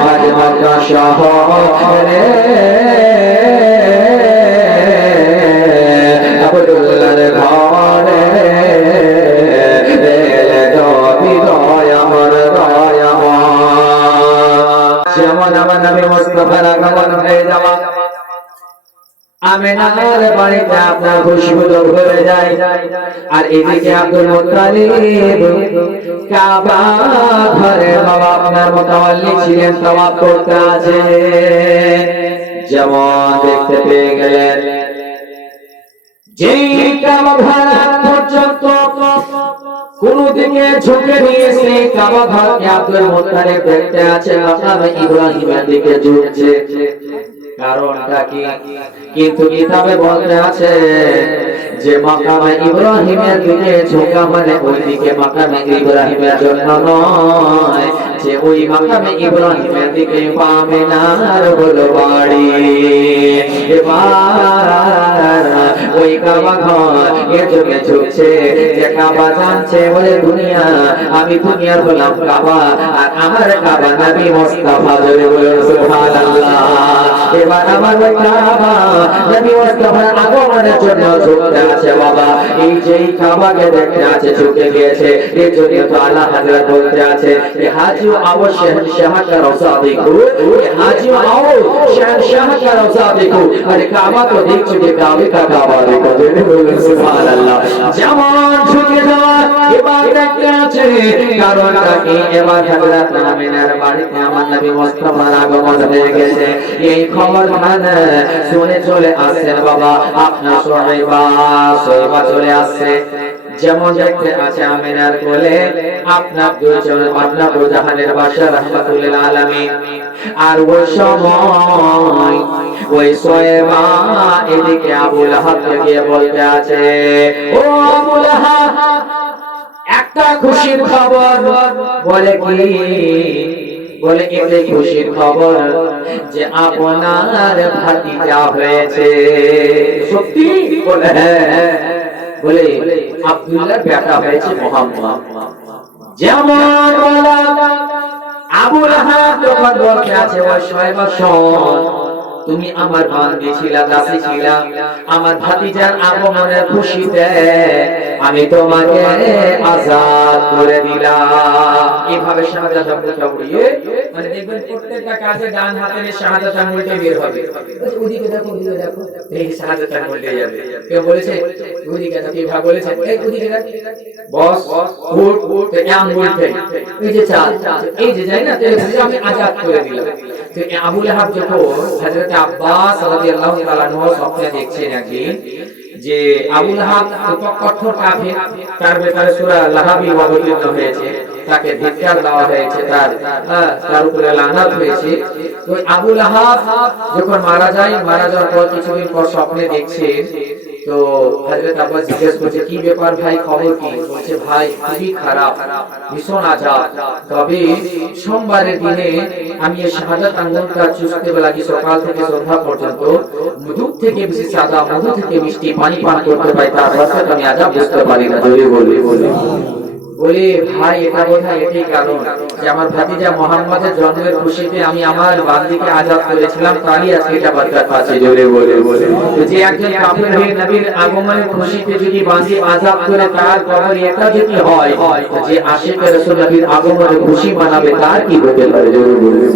আজ মক্কা শহরে আব্দুল্লাহর ঘরে যেমন আমার নবী মুস্তাফার আগমন হয়ে যাওয়া আমিনার বাড়িতে আপনার খুশবু ভরে যায় আর এদিকে আব্দুল মুত্তালিব কাবা ঘরে বাবা আপনার মুতাওয়াল্লি ছিলেন তাওয়াফ করতে আছে যেমন দেখতে পেয়ে গেলেন যে কাবা ঘর পর্যন্ত কোন দিকে ঝুঁকে নিয়েছে কাবা ঘরকে আব্দুল মুত্তালিব দেখতে আছে মাকামে ইব্রাহিমের দিকে ঝুঁকছে কারণটা কি কিন্তু কিতাবে বলতে আছে যে মাকামে ইব্রাহিমের দিকে ঝোঁকা মানে ওই দিকে মাকামে ইব্রাহিমের জন্য নয় যে ওই মাকামে ইব্রাহিমের দিকে আমিনার হলো বাড়ি এবার ওই কাবা ঘর এর জন্য ঝুঁকছে যে কাবা জানছে বলে দুনিয়া আমি দুনিয়ার হলাম কাবা আর আমার কাবা নবী মুস্তাফা জোরে বলুন সুবহানাল্লাহ এবার আমার কাবা নবী মুস্তাফার আগমনের জন্য ঝুঁকতে আছে বাবা এই যেই কাবাকে দেখতে আছে ঝুঁকে গিয়েছে এর জন্য তো আল্লাহ হযরত বলতে আছে যে হাজিও অবশ্যই শাহকা রসাদিকু হাজিও আও শাহকা রসাদিকু আরে কাবা তো দেখছো যে কাবা কাবা দেখো সুবহানাল্লাহ যেমন ঝুঁকে যাওয়া এবার দেখতে আছে কারণটা কি এবার হযরত আমিনার বাড়িতে আমার নবী মুস্তাফার আগমন হয়ে গেছে এই খবর মানে শুনে চলে আসেন বাবা আপনার সোহেবা চলে আসছে যেমন দেখতে আছে আমিনার কোলে আপনার দুইজন আপনার দুজাহানের বাদশা রাহমাতুল আলামিন আর ওই সময় ওই সোহেবা এদিকে আবু লাহাব গিয়ে বলতে আছে ও আবু লাহাব একটা খুশির খবর বলে কি বলে এতে খুশির খবর যে আপনার ভাতিজা হয়েছে সত্যি বলে বলে আব্দুল্লাহর বেটা হয়েছে মুহাম্মদ যেমন বলা আবু লাহাব তখন বলতে আছে ওই সোহেবা শোন তুমি আমার বান্দি ছিলা দাসী ছিলা আমার ভাতিজার আগমনের খুশিতে আমি তোমাকে আজাদ করে দিলাম এইভাবে শাহাদাত আঙ্গুলটা উড়িয়ে মানে দেখবেন প্রত্যেকটা কাজে ডান হাতে নিয়ে শাহাদাত আঙ্গুলটা বের হবে ওদিকে দেখো এই শাহাদাত আঙ্গুলটা যাবে কেউ বলেছে ওদিকে দেখো এইভাবে বলেছে এই ওদিকে দেখ বস উঠ এই আঙ্গুল থেকে এই যে চাল এই যে যাই না তাহলে আমি আজাদ করে দিলাম তো আবু লাহাব যখন হযরত আব্বাস রাদিয়াল্লাহু তাআলা আনহু স্বপ্নে দেখছেন একদিন যে আবু লাহাব কঠোর কাফির তার ব্যাপারে সূরা লাহাবি অবতীর্ণ হয়েছে তাকে ধিক্কার দেওয়া হয়েছে তার উপরে লানত হয়েছে তো আবু লাহাব যখন মারা যাওয়ার পর কিছুদিন পর স্বপ্নে দেখছেন তো হযরত আব্বাস জিজ্ঞেস করছে কি ব্যাপার ভাই খবর কি বলছে ভাই খুবই খারাপ ভীষণ আযাব তবে সোমবারের দিনে আমি এই শাহাদাত আঙ্গুলটা চুষতে লাগি সকাল থেকে সন্ধ্যা পর্যন্ত মধু থেকে বেশি সাদা মধু থেকে মিষ্টি পানি পান করতে পাই তার রাস্তাটা আমি আযাব বুঝতে পারি না জোরে বলে বলে ভাই এটা বোধহয় এটাই কারণ যে আমার ভাতিজা মুহাম্মাদের জন্মের খুশিতে আমি আমার বান্দিকে আযাদ করেছিলাম তারই আজকে এটা বরকত আছে জোরে বলে যে একজন কাফির হয়ে নবীর আগমনের খুশিতে যদি বান্দি আযাদ করে তার কবর এটা যদি হয় তো যে আশিকে রাসূল নবীর আগমনের খুশি মানাবে তার কি হতে পারে জোরে বলে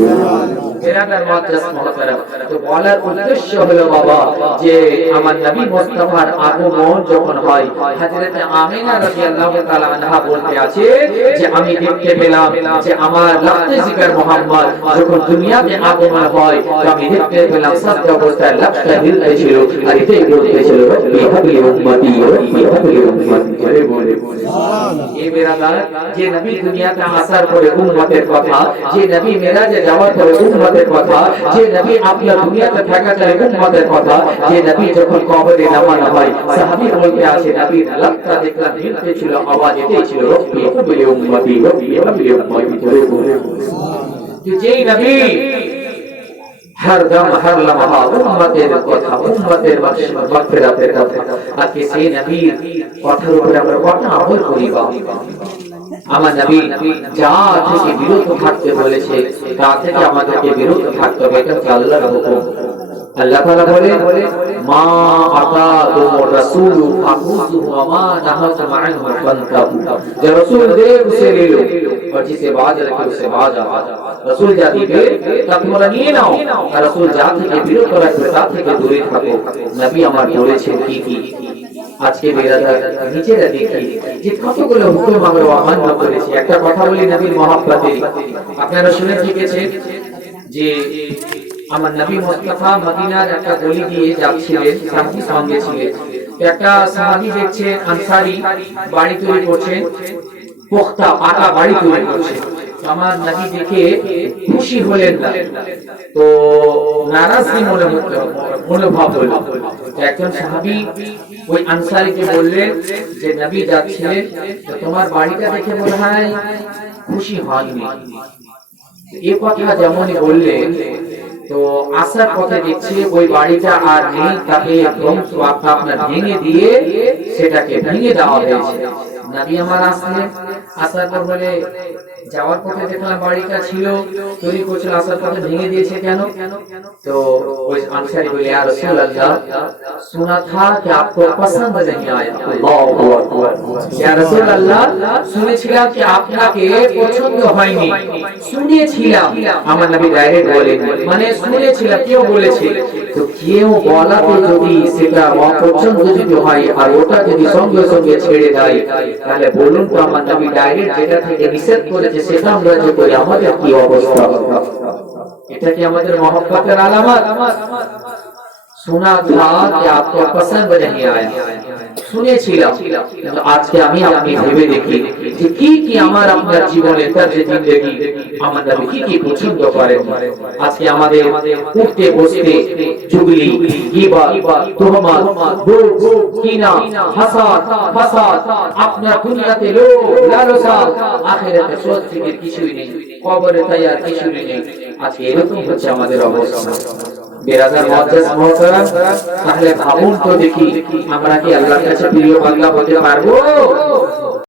এরাটার মাদ্রাস মুহতারাম তো বলার উদ্দেশ্য হলো বাবা যে আমার নবী মুস্তাফার আগমন যখন হয় হযরত আমিনা রাদিয়াল্লাহু তাআলা আনহা বলতে বলতে আছে যে আমি দেখতে পেলাম যে আমার লফতে জিকির মুহাম্মদ যখন দুনিয়াতে আগমন হয় তো আমি দেখতে পেলাম সত্য অবস্থায় লফটা হিলতে ছিল আর এটাই বলতে ছিল রব্বি হাবলি উম্মতি রব্বি হাবলি উম্মতি বলে বলে এই বেরাদার যে নবী দুনিয়াতে আসার পরে উম্মতের কথা, যে নবী মেরাজে যাওয়ার পরে উম্মতের কথা, যে নবী আপনার দুনিয়াতে থাকাকালীন উম্মতের কথা, যে নবী যখন কবরে নামানো হয় সাহাবী বলতে আছে নবীর লফটা দেখলাম হিলতে ছিল, আওয়াজ এটাই ছিল রব্বি হাবলি উম্মতি রব্বি হাবলি উম্মতি বলে বলে যেই নবী हर दम हर लम्हा उम्मतेर কথা উম্মতের মাগফিরাতের কথা আজকে সেই নবীর কথার উপরে আমরা কত আমল করি বা আমার নবী যা থেকে বিরত থাকতে বলেছে তা থেকে আমাদেরকে বিরত থাকতে হবে, এটা হচ্ছে আল্লাহর হুকুম। আল্লাহ তাআলা বলে মা আতাকুমুর রাসূলু ফাখুযুহু ওয়া মা নাহাকুম আনহু ফান্তাহু, যে রাসূল দে উসে ले लो और जिसे बाज रखे उसे बाज आ। রাসূল যা দিবে তা তোমরা নিয়ে নাও, আর রাসূল যা থেকে বিরত রাখবে তা থেকে দূরে থাকো। নবী আমার বলেছেন কি কি আজকে বেরাদার নিজেরা দেখি যে কতগুলো হুকুম আমরা অমান্য করেছি। একটা কথা বলি নবীর মহব্বতে, আপনারা শুনে শিখেছেন যে আমার নবী মুস্তাফা মদিনার একটা গলি দিয়ে যাচ্ছিলেন, সাহাবী সঙ্গে ছিলেন। একটা সাহাবী দেখছেন আনসারী বাড়ি তৈরি করছেন, পোক্তা পাকা বাড়ি তৈরি করছেন। আমার নবী দেখে খুশি হলেন না, তো নারাজগি মনোভাব হলো। একজন সাহাবী ওই আনসারীকে বললেন যে নবী যাচ্ছিলেন, তো তোমার বাড়িটা দেখে মনে হয় খুশি হননি। এই কথা যেমনই বললেন, তো আসার পথে দেখছি ওই বাড়িটা আর নেই, তাকে ধ্বংস আপনার ভেঙে দিয়ে সেটাকে ভেঙে দেওয়া হয়েছে। নবী আমার আসলেন, আসার পর বলে যাওয়ার পথে দেখলাম বাড়িটা ছিল, তৈরি করছিল, আসার পথে ভেঙে দিয়েছে কেন? তো ওই আনসারী বলে ইয়া রাসূলুল্লাহ सुना था कि आपको पसंद नहीं आया। আল্লাহু আকবার। ইয়া রাসূলুল্লাহ শুনেছিলাম যে আপনাকে পছন্দ হয়নি, শুনেছিলাম। আমার নবী ডাইরেক্ট বলেন, মানে শুনেছিলাম, কেউ বলেছে, তো কেউ বলাতে যদি সেটা অপছন্দ যদি হয় আর ওটা যদি সঙ্গে সঙ্গে ছেড়ে দেয়, তাহলে বলুন তো আমার নবী ডাইরেক্ট যেটা থেকে নিষেধ করেছে সেটা আমরা যে করি আমাদের কি অবস্থা? এটা কি আমাদের মহব্বতের আলামত? सुना था कि आपको पसंद नहीं आया, শুনেছিলাম, কিন্তু আজকে আমি আপনি ভেবে দেখি যে কি কি আমার আপনার জীবনে তাজে জিন্দেগি আমার নবী কি কি পছন্দ করেন। আজকে আমাদের উঠতে বসতে চুগলি, গীবত, তুহমত, বুগজ, কিনা, হাসাদ, ফাসাদ, আপনার দুনিয়াতে লোভ, লালসা, আখিরাতে সোচ ফিকির কিছুই নেই, কবরে তৈয়ার কিছুই নেই। আজকে এরকম হচ্ছে আমাদের অবস্থা। বেরাদার মুআজ্জাজ মুহতারাম, তাহলে ভাবুন তো দেখি আমরা কি আল্লাহর কাছে প্রিয় বান্দা হতে পারবো?